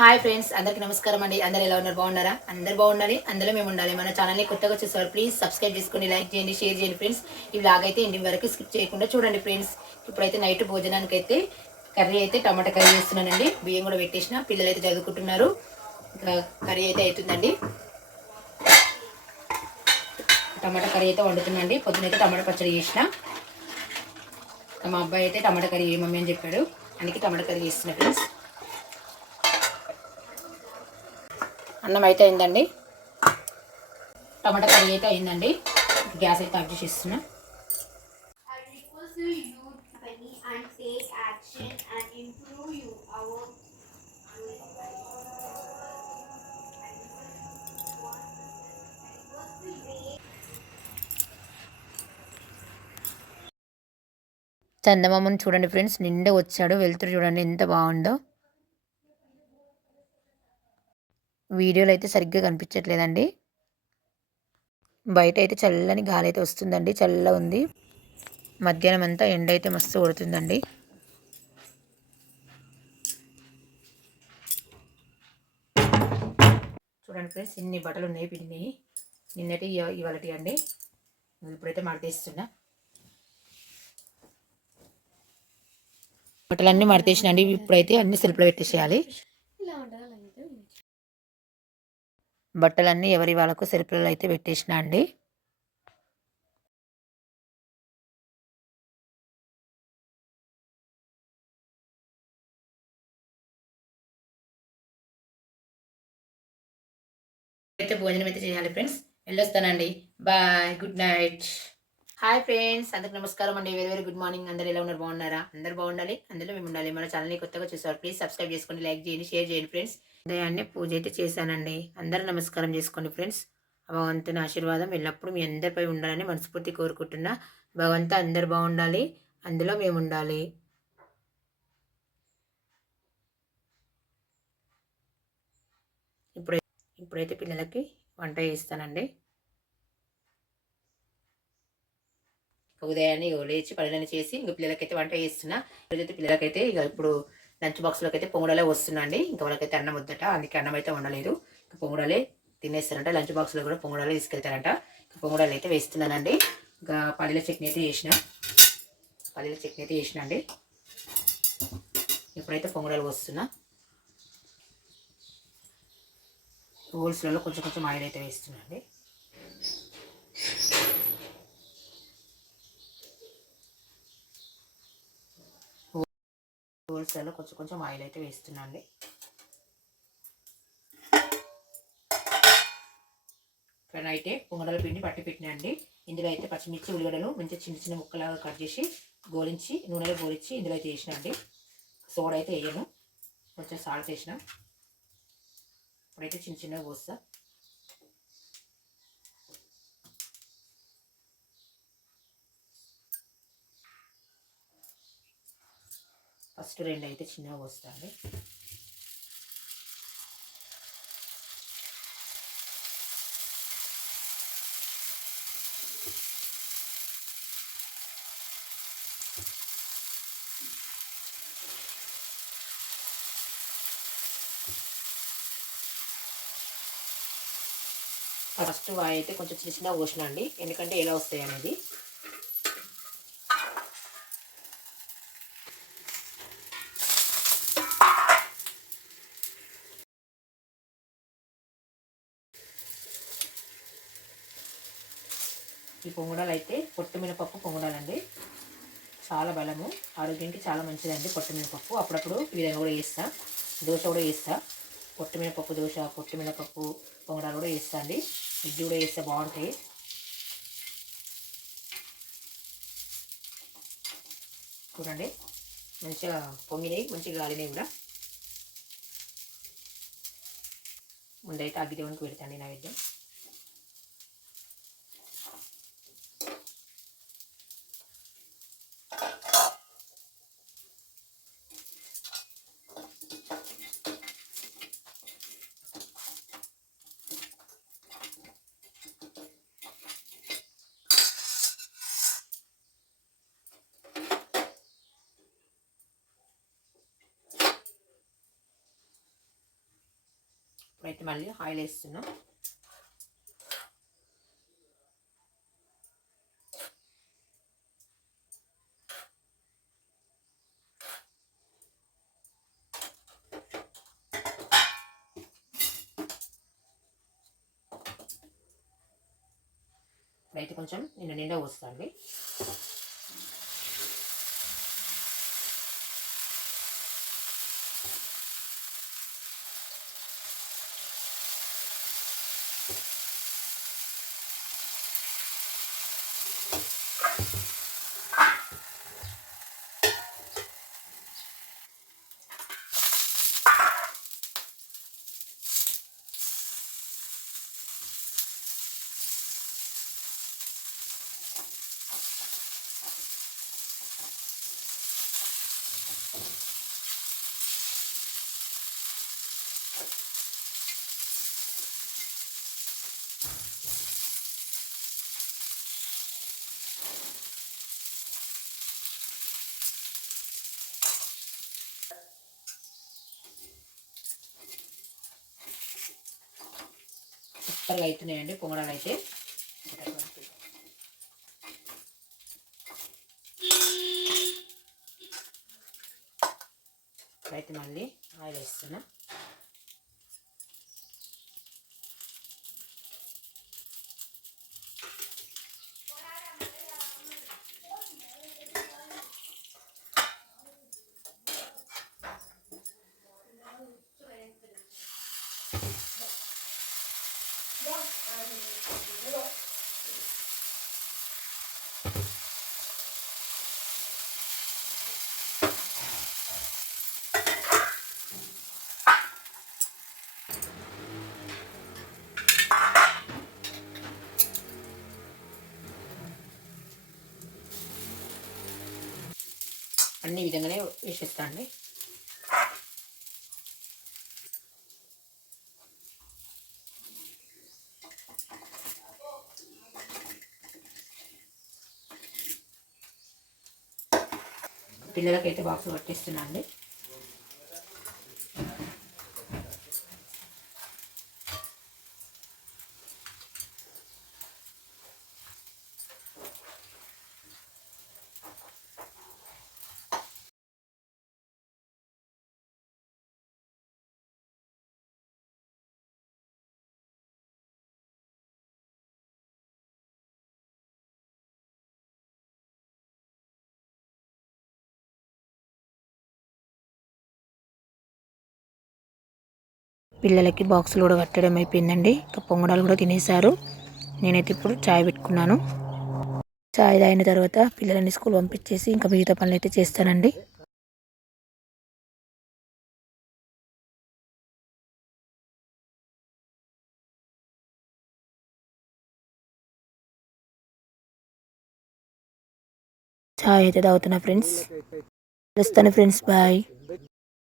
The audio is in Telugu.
హాయ్ ఫ్రెండ్స్, అందరికీ నమస్కారం అండి. అందరు ఎలా ఉన్నారు? బాగున్నారా? అందరు బాగుండాలి, అందులో మేము ఉండాలి. మన ఛానల్ని కొత్తగా చూసేవారు ప్లీజ్ సబ్స్క్రైబ్ చేసుకోండి, లైక్ చేయండి, షేర్ చేయండి ఫ్రెండ్స్. ఈ వ్లాగ్ అయితే ఎండింగ్ వరకు స్కిప్ చేయకుండా చూడండి ఫ్రెండ్స్. ఇప్పుడైతే నైట్ భోజనానికి అయితే కర్రీ అయితే టమాటా కర్రీ చేస్తున్నానండి. బియ్యం కూడా పెట్టేసిన, పిల్లలు అయితే చదువుకుంటున్నారు. ఇంకా కర్రీ అయితే అవుతుందండి. టమాటా కర్రీ అయితే వండుతుందండి. పొద్దునైతే టమాటా పచ్చడి చేసిన. మా అబ్బాయి అయితే టమాటా కర్రీ మమ్మీ అని చెప్పాడు, అందుకే టమాటా కర్రీ చేస్తున్నా ఫ్రెండ్స్. అన్నం అయితే అయిందండి, టమాటా కర్రీ అయితే అయిందండి. గ్యాస్ అయితే ఆఫ్ చేసేస్తున్నా. చందమామను చూడండి ఫ్రెండ్స్, నిండా వచ్చాడు. వెళ్తురు చూడండి ఎంత బాగుందో. వీడియోలో అయితే సరిగ్గా కనిపించట్లేదండి. బయట అయితే చల్లని గాలి అయితే వస్తుందండి, చల్ల ఉంది. మధ్యాహ్నం అంతా ఎండ అయితే మస్తు కొడుతుందండి. చూడండి ఫ్రెండ్స్, ఇన్ని బట్టలు ఉన్నాయి పిండినాయి. నిన్నటి ఇవాళటి అండి. ఇప్పుడైతే మడతేస్తున్నా. బట్టలన్నీ మడతేసిన అండి. ఇప్పుడైతే అన్ని సెల్ఫ్లో పెట్టేసేయాలి. బట్టలన్నీ ఎవరి వాళ్ళకు సెల్ఫ్లో అయితే పెట్టేసిన అండి. అయితే భోజనం అయితే చేయాలి ఫ్రెండ్స్. వెళ్ళొస్తానండి. Bye, good night. Hi friends, అందరికి నమస్కారం అండి. Very very good morning. అందరు ఎలా ఉన్నారు? బాగున్నారా? అందరు బాగుండాలి, అందులో మేము ఉండాలి. మన ఛానల్ని కొత్తగా చూసారు ప్లీజ్ సబ్స్క్రైబ్ చేసుకోండి, లైక్ చేయండి, షేర్ చేయండి ఫ్రెండ్స్. ఉదయాన్నే పూజ అయితే చేశానండి. అందరూ నమస్కారం చేసుకోండి ఫ్రెండ్స్. భగవంతుని ఆశీర్వాదం ఎల్లప్పుడూ మీ అందరిపై ఉండాలని మనస్ఫూర్తి కోరుకుంటున్నా. భగవంతు అందరు బాగుండాలి, అందులో మేము ఉండాలి. ఇప్పుడైతే పిల్లలకి వంట చేస్తానండి. ఉదయాన్నే లేచి పనులను చేసి ఇంకా పిల్లలకైతే వంట చేస్తున్నా. రోజైతే పిల్లలకైతే ఇక ఇప్పుడు లంచ్ బాక్స్లోకి అయితే పొంగడాలే వస్తున్నా అండి. ఇంకా వాళ్ళకైతే అన్నం వద్దట, అందుకే అన్నం అయితే వండలేదు. ఇంకా పొంగడాలే తినేస్తారంట. లంచ్ బాక్స్లో కూడా పొంగడాలే తీసుకెళ్తారంట. పొంగడాలు అయితే వేస్తున్నానండి. ఇంకా పల్లీల చట్నీ అయితే చేసిన అండి. ఇప్పుడైతే పొంగడాలు వస్తున్నా. హోల్స్లలో కొంచెం కొంచెం ఆయిల్ అయితే వేస్తున్నా అండి. హోల్స్లలో కొంచెం కొంచెం ఆయిల్ అయితే వేస్తున్నా అండి. ఇక్కడ అయితే పొంగడాల పిండి పట్టి పెట్టినా అండి. ఇందులో అయితే పచ్చిమిర్చి, ఉల్లిగడ్డలు మంచిగా చిన్న చిన్న ముక్కలాగా కట్ చేసి గోలించి నూనెలో గోలించి ఇందులో అయితే వేసిన అండి. సోడా అయితే వేయను, కొంచెం సాల్ట్ వేసిన. ఇప్పుడైతే చిన్న చిన్నగా పోస్తా. ఫస్ట్ రెండు అయితే చిన్నగా పోస్తా అండి. ఫస్ట్ అయితే కొంచెం చిన్న చిన్నగా పోసిన అండి, ఎందుకంటే ఎలా వస్తాయి అనేది. ఈ పొంగడాలు అయితే పొట్టుమినపప్పు పొంగడాలండి. చాలా బలము, ఆరోగ్యానికి చాలా మంచిదండి పొట్టుమినపప్పు. అప్పుడప్పుడు ఈ విధంగా కూడా వేస్తా. దోశ కూడా వేస్తా. పొట్టుమినపప్పు దోశ, పొట్టుమినపప్పు పొంగడాలు కూడా వేస్తా అండి. ఇడ్లీ కూడా వేస్తే బాగుంటాయి. చూడండి మంచిగా పొంగినాయి, మంచిగా గాలినాయి కూడా. ముందైతే అగ్గిదేవునికి పెడతాండి నైవేద్యం. ఇప్పుడైతే మళ్ళీ ఆయిల్ వేస్తున్నాం. ఇప్పుడైతే కొంచెం నిండా పోస్తాండి. సూపర్గా అవుతున్నాయండి పొంగడాలు అయితే. అయితే మళ్ళీ ఆయిల్ వేస్తున్నా. అన్ని విధంగానే వేసేస్తా అండి. పిల్లలకైతే బాక్స్ పట్టిస్తున్నా అండి. పిల్లలకి బాక్సులు కూడా కట్టడం అయిపోయిందండి. ఇంకా పొంగడాలు కూడా తినేశారు. నేనైతే ఇప్పుడు చాయ్ పెట్టుకున్నాను. చాయ్ తాగిన తర్వాత పిల్లలని స్కూల్ పంపించేసి ఇంకా మిగతా పనులు అయితే చేస్తానండి. చాయ్ అయితే తాగుతున్నా ఫ్రెండ్స్. వస్తాను ఫ్రెండ్స్, బాయ్.